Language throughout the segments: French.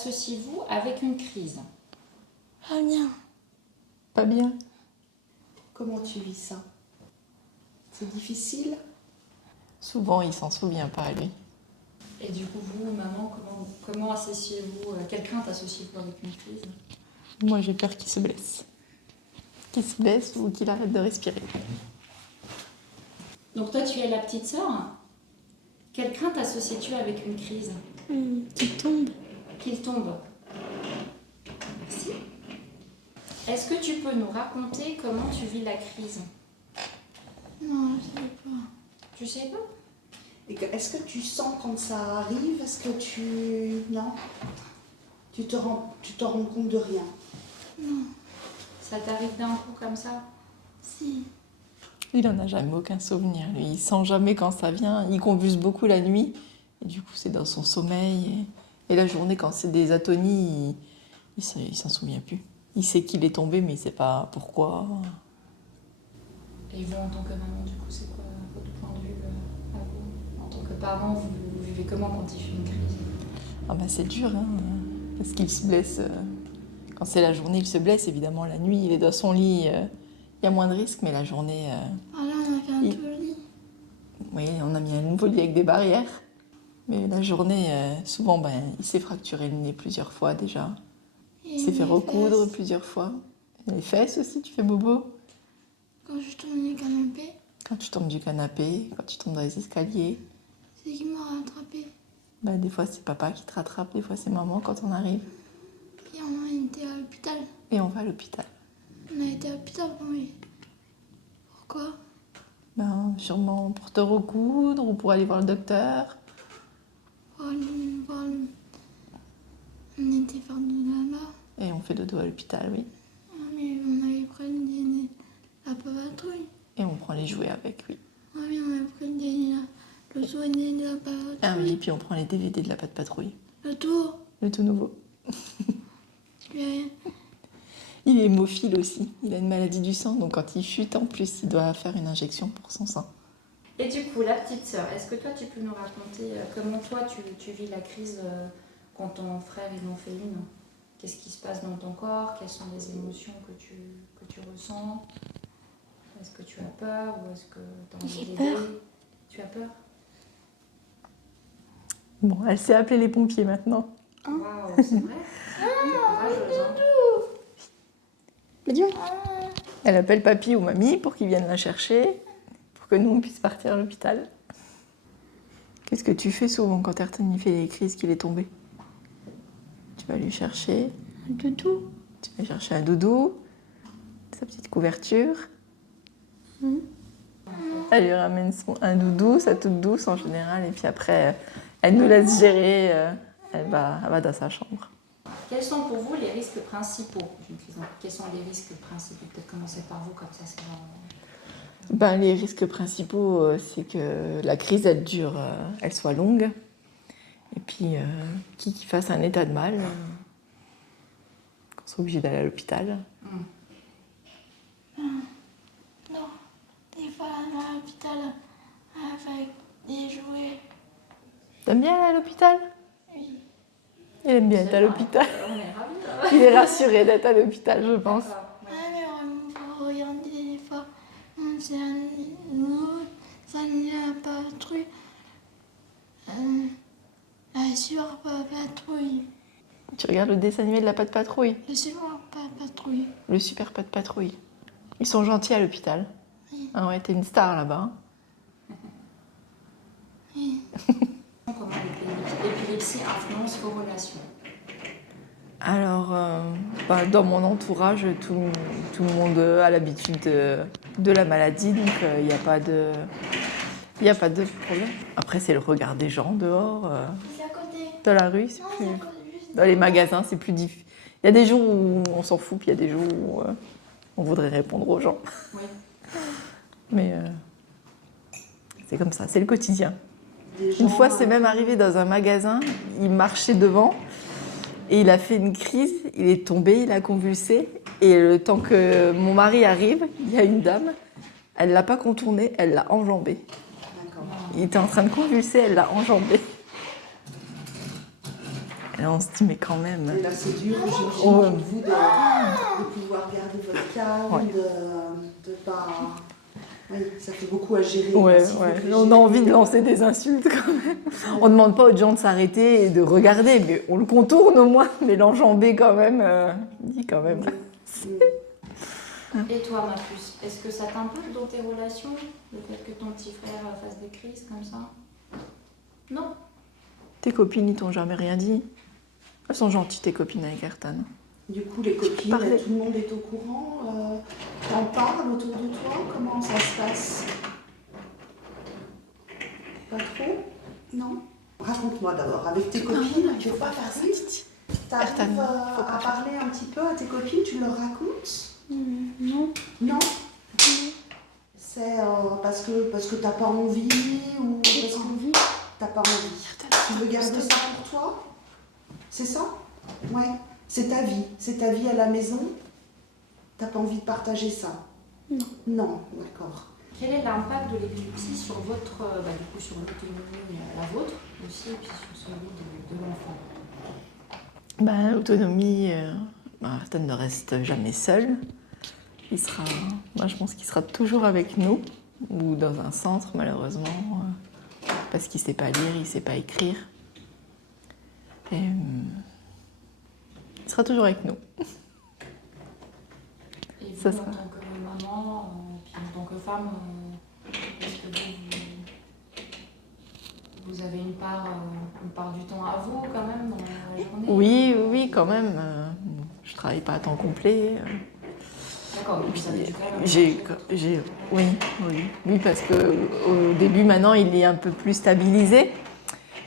associez-vous avec une crise? Pas bien. Pas bien. Comment tu vis ça? C'est difficile? Souvent, il s'en souvient pas, lui. Et du coup, vous, maman, comment associez-vous, quelle crainte associez-vous avec une crise? Moi, j'ai peur qu'il se blesse. Qu'il se blesse ou qu'il arrête de respirer. Donc toi, tu es la petite sœur. Quelle crainte associes-tu avec une crise? Tu tombes. Qu'il tombe. Merci. Est-ce que tu peux nous raconter comment tu vis la crise? Non, je sais pas. Tu sais pas? Est-ce que tu sens quand ça arrive? Est-ce que tu... Non? Tu te rends compte de rien? Non. Ça t'arrive d'un coup comme ça? Si. Il en a jamais aucun souvenir, lui. Il sent jamais quand ça vient. Il convulse beaucoup la nuit. Et du coup, c'est dans son sommeil. Et la journée, quand c'est des atonies, il s'en souvient plus. Il sait qu'il est tombé, mais il sait pas pourquoi. Et vous, en tant que maman, du coup, c'est quoi votre point de vue à vous? En tant que parent, vous vivez comment quand il fait une crise? Ah bah c'est dur, hein, parce qu'il se blesse. Quand c'est la journée, il se blesse, évidemment. La nuit, il est dans son lit. Il y a moins de risques, mais la journée... Ah là, on a fait un Il- nouveau lit. Oui, on a mis un nouveau lit avec des barrières. Mais la journée, souvent, il s'est fracturé le nez plusieurs fois déjà. Et Il s'est fait mes recoudre fesses. plusieurs fois. Et les fesses aussi, tu fais bobo. Quand je tombe du canapé, Quand tu tombes du canapé, quand tu tombes dans les escaliers. c'est qui m'a rattrapé. Des fois, c'est papa qui te rattrape, des fois, c'est maman quand on arrive. Puis on a été à l'hôpital. Et on va à l'hôpital. On a été à l'hôpital, oui. Pourquoi? Sûrement pour te recoudre ou pour aller voir le docteur. Pour aller voir le... On était faire de là-bas. Et on fait dodo à l'hôpital, oui. Ah, mais on avait pris la patrouille. Et on prend les jouets avec, oui. Ah oui, on avait pris le soigné de la patrouille. Ah oui, et puis on prend les DVD de la Patte Patrouille. Le tour. Le tout nouveau. Puis, Il est hémophile aussi. Il a une maladie du sang, donc quand il chute, en plus, il doit faire une injection pour son sang. Et du coup, la petite sœur, est-ce que toi, tu peux nous raconter comment toi, tu vis la crise quand ton frère, il en fait une? Qu'est-ce qui se passe dans ton corps? Quelles sont les émotions que tu ressens? Est-ce que tu as peur ou est-ce que tu as envie J'ai d'aider? peur. Tu as peur? Bon, elle sait appeler les pompiers maintenant. Waouh, c'est vrai? T'es courageuse, hein. Elle appelle papy ou mamie pour qu'ils viennent la chercher, pour que nous, on puisse partir à l'hôpital. Qu'est-ce que tu fais souvent quand Ayrton fait les crises qu'il est tombé? Tu vas lui chercher un doudou. Tu vas chercher un doudou, sa petite couverture. Elle lui ramène un doudou, sa toute douce en général, et puis après, elle nous laisse gérer. Elle va dans sa chambre. Quels sont pour vous les risques principaux d'une crise? Quels sont les risques principaux? Peut-être commencer par vous, comme ça c'est vraiment... Les risques principaux, c'est que la crise, elle dure, elle soit longue. Et puis, qu'il fasse un état de mal, qu'on soit obligé d'aller à l'hôpital. Non, des fois, on va à l'hôpital avec des jouets. T'aimes bien aller à l'hôpital? Oui. Il aime bien être à l'hôpital. On est ravis. Il est rassuré d'être à l'hôpital, je pense. Ah, mais on va regarder des fois. C'est un autre, ça n'est pas patrouille. La super patrouille. Tu regardes le dessin animé de la Patte Patrouille? Le super patrouille. Le super Patte Patrouille. Ils sont gentils à l'hôpital. Oui. Ah ouais, t'es une star là-bas. Oui. Comment l'épilepsie influence vos relations? Alors, dans mon entourage, tout le monde a l'habitude de la maladie, donc il n'y a pas de problème. Après, c'est le regard des gens dehors, C'est à côté. dans la rue, c'est Non, plus... c'est à côté. Juste Dans les magasins, c'est plus difficile. Il y a des jours où on s'en fout, puis il y a des jours où on voudrait répondre aux gens. Oui. Mais c'est comme ça, c'est le quotidien. Une fois, c'est même arrivé dans un magasin, il marchait devant et il a fait une crise, il est tombé, il a convulsé. Et le temps que mon mari arrive, il y a une dame, elle ne l'a pas contourné, elle l'a enjambé. D'accord. Il était en train de convulser, elle l'a enjambé. Et là, on se dit, mais quand même. Et là, c'est dur, j'imagine, Ouais. pour vous de pouvoir garder votre calme, Ouais. de pas... Oui, ça fait beaucoup à gérer. Ouais, Si vous ouais. devez On a gérer- envie de lancer des insultes quand même. On ne demande pas aux gens de s'arrêter et de regarder, mais on le contourne au moins, mais l'enjamber quand même, il dit quand même. Et toi, ma puce, est-ce que ça t'impacte dans tes relations, le fait que ton petit frère fasse des crises comme ça? Non. Tes copines, ils t'ont jamais rien dit. Elles sont gentilles, tes copines avec Ayrton. Du coup, les copines, parler. tout le monde est au courant. T'en parles autour de toi? Comment ça se passe? Pas trop? Non? Raconte-moi d'abord, avec tes copines, tu ne faut pas faire ça. T'arrives Ayrton, faut pas à parler un petit peu à tes copines, tu leur racontes? Non. Non? C'est parce que t'as pas envie ou J'ai parce pas que envie. t'as pas envie? Tu veux garder ça pour toi? C'est ça? Ouais. C'est ta vie à la maison. T'as pas envie de partager ça? Non. Non, d'accord. Quel est l'impact de l'épilepsie sur votre, du coup, sur l'autonomie, la vôtre aussi, et puis sur celui de l'enfant? L'autonomie, Ayrton ne reste jamais seul. Je pense qu'il sera toujours avec nous, ou dans un centre malheureusement, parce qu'il ne sait pas lire, il ne sait pas écrire. Et, il sera toujours avec nous. Et vous, Ça en sera- tant que maman, puis en tant que femme, est-ce que vous avez une part du temps à vous quand même dans la journée? Oui, quand même. Je ne travaille pas à temps complet. D'accord, mais vous avez du calme. Oui, parce qu'au début, maintenant, il est un peu plus stabilisé.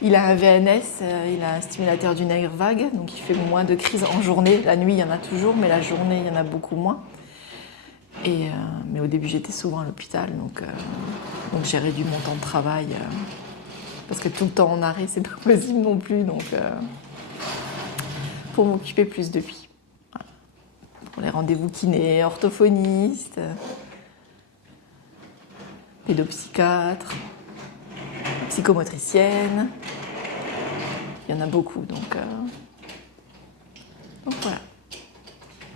Il a un VNS, il a un stimulateur du nerf vague, donc il fait moins de crises en journée. La nuit, il y en a toujours, mais la journée, il y en a beaucoup moins. Mais au début, j'étais souvent à l'hôpital, donc j'ai réduit mon temps de travail. Parce que tout le temps en arrêt, c'est pas possible non plus, donc pour m'occuper plus de lui. Voilà. Pour les rendez-vous kiné, orthophoniste, pédopsychiatre, psychomotricienne. Il y en a beaucoup, donc voilà.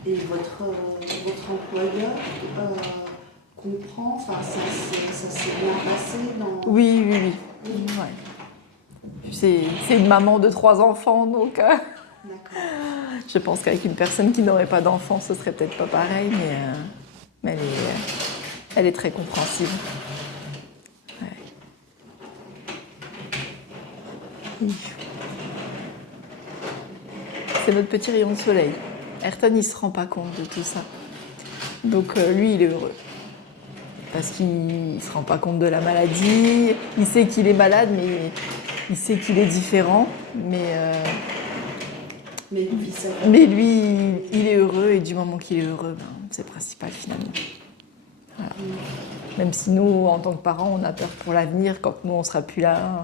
Et votre employeur comprend, enfin ça s'est bien passé dans... Oui. Ouais. C'est une maman de 3 enfants, donc D'accord. je pense qu'avec une personne qui n'aurait pas d'enfants, ce serait peut-être pas pareil, mais elle est très compréhensive. Ouais. Oui. C'est notre petit rayon de soleil. Ayrton, il ne se rend pas compte de tout ça. Donc lui, il est heureux. Parce qu'il ne se rend pas compte de la maladie. Il sait qu'il est malade, mais il sait qu'il est différent. Mais lui, il est heureux. Et du moment qu'il est heureux, c'est le principal finalement. Voilà. Même si nous, en tant que parents, on a peur pour l'avenir. Quand nous, on ne sera plus là,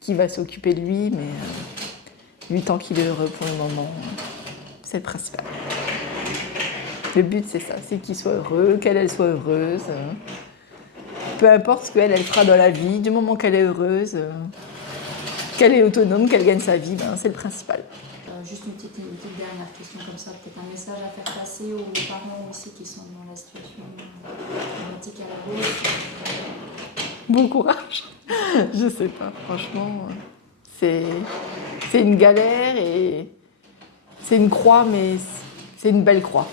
qui va s'occuper de lui. Mais lui, tant qu'il est heureux pour le moment, c'est le principal. Le but, c'est ça, c'est qu'il soit heureux, qu'elle soit heureuse. Peu importe ce qu'elle fera dans la vie, du moment qu'elle est heureuse, qu'elle est autonome, qu'elle gagne sa vie, c'est le principal. Juste une petite dernière question comme ça, peut-être un message à faire passer aux parents aussi qui sont dans la situation dramatique à la vôtre. Bon courage. Je sais pas, franchement, c'est une galère et c'est une croix, mais c'est une belle croix.